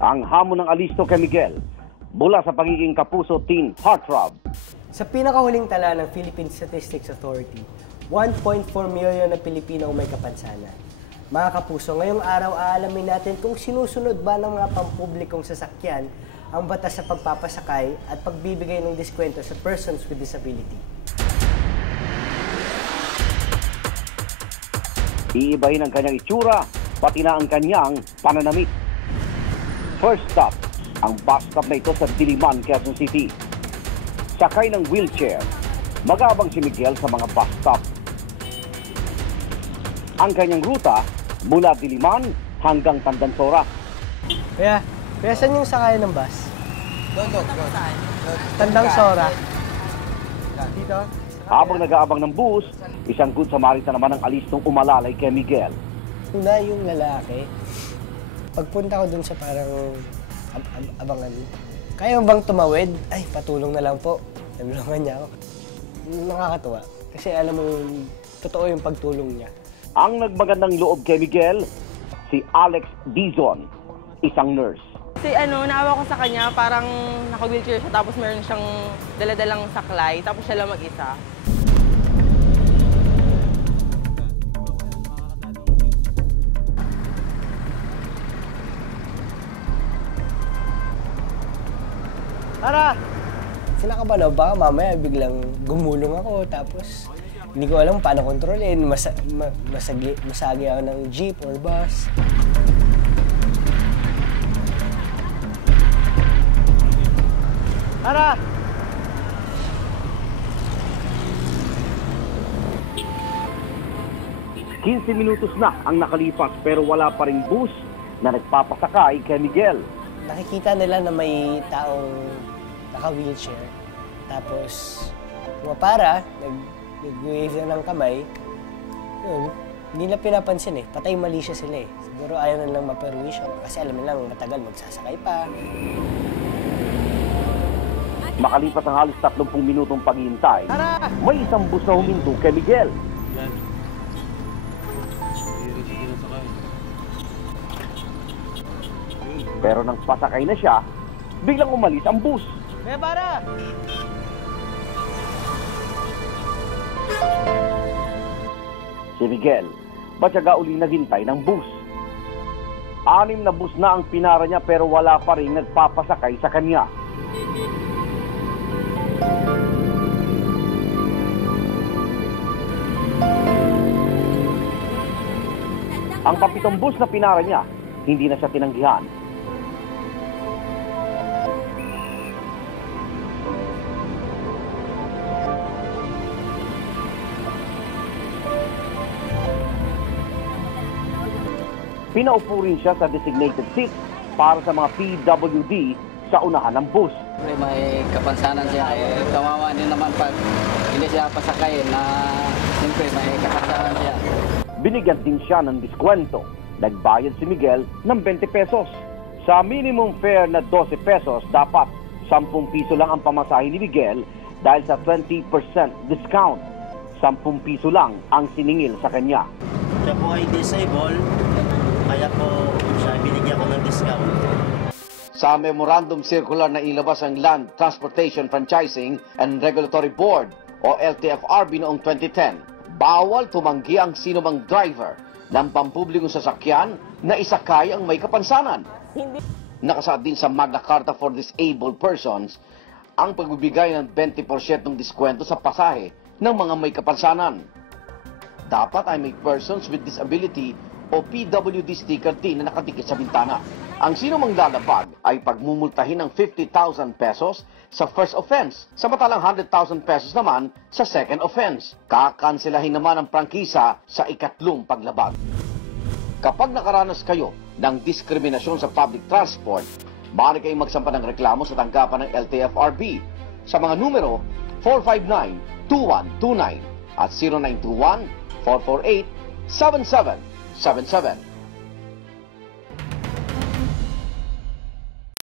Ang hamon ng Alisto kay Miguel mula sa pagiging kapuso teen heartthrob. Sa pinakahuling tala ng Philippine Statistics Authority, 1.4 million na Pilipino ang may kapansanan. Mga kapuso, ngayong araw aalamin natin kung sinusunod ba ng mga pampublikong sasakyan ang batas sa pagpapasakay at pagbibigay ng diskwento sa persons with disability. Iibahin ang kanyang itsura, pati na ang kanyang pananamit. First stop, ang bus stop na ito sa Diliman, Quezon City. Sakay ng wheelchair, mag-aabang si Miguel sa mga bus stop. Ang kanyang ruta mula Diliman hanggang Tandansora. Kaya saan yung sakay ng bus? Tandansora. Dito? Habang nag-aabang ng bus, isang good Samaritan naman ang alistong umalalay kay Miguel. Una yung lalaki, pagpunta ko dun sa parang abangan, kaya mo bang tumawid? Ay, patulong na lang po. Nalulungan niya ako. Nakakatuwa. Kasi alam mo, totoo yung pagtulong niya. Ang nagmagandang loob kay Miguel, si Alex Dizon, isang nurse. Kasi naawa ko sa kanya, parang naka-wheelchair siya, tapos meron siyang daladalang saklay, tapos siya lang mag-isa. Tara! Sinakabalaw, baka mamaya biglang gumulong ako, tapos hindi ko alam paano kontrolin. Masagi ako ng jeep or bus. Tara! Quince minutos na ang nakalipas pero wala pa ring bus na nagpapasakay kay Miguel. Nakikita nila na may taong naka-wheelchair. Tapos, pumapara, nag-wave na ng kamay. Yun, hindi na pinapansin eh. Patay mali siya sila eh. Siguro ayaw na lang maperwisyo kasi alam nilang matagal magsasakay pa. Makalipas ang halos 30 minutong paghihintay, may isang bus na huminto kay Miguel. Pero nang pasakay na siya, biglang umalis ang bus. Kaya para! Si Miguel, matyaga uling naghintay ng bus. 6 na bus na ang pinara niya pero wala pa rin nagpapasakay sa kanya. Ang papitong bus na pinara niya, hindi na siya tinanggihan. Pinaupo rin siya sa designated seat para sa mga PWD sa unahan ng bus. May kapansanan siya. Kawawa din naman pag hindi siya pasakay na siyempre may kapansanan siya. Binigyan din siya ng diskwento. Nagbayad si Miguel ng 20 pesos. Sa minimum fare na 12 pesos, dapat 10 piso lang ang pamasahe ni Miguel dahil sa 20% discount. 10 piso lang ang siningil sa kanya. Siya po ay disabled, kaya po siya binigyan ko ng discount. Sa memorandum circular na ilabas ang Land Transportation Franchising and Regulatory Board o LTFRB noong 2010, bawal tumanggi ang sinumang driver ng pampublikong sasakyan na isakay ang may kapansanan. Nakasaad din sa Magna Carta for Disabled Persons ang pagbibigay ng 20% ng diskwento sa pasahe ng mga may kapansanan. Dapat ay may persons with disability o PWD sticker din na nakadikit sa bintana. Ang sinumang lalabag ay pagmumultahin ng 50,000 pesos sa first offense, samantalang 100,000 pesos naman sa second offense. Kakanselahin naman ang prangkisa sa ikatlong paglabag. Kapag nakaranas kayo ng diskriminasyon sa public transport, maaari kayong magsampa ng reklamo sa tanggapan ng LTFRB sa mga numero 459-2129 at 0921-448-7777.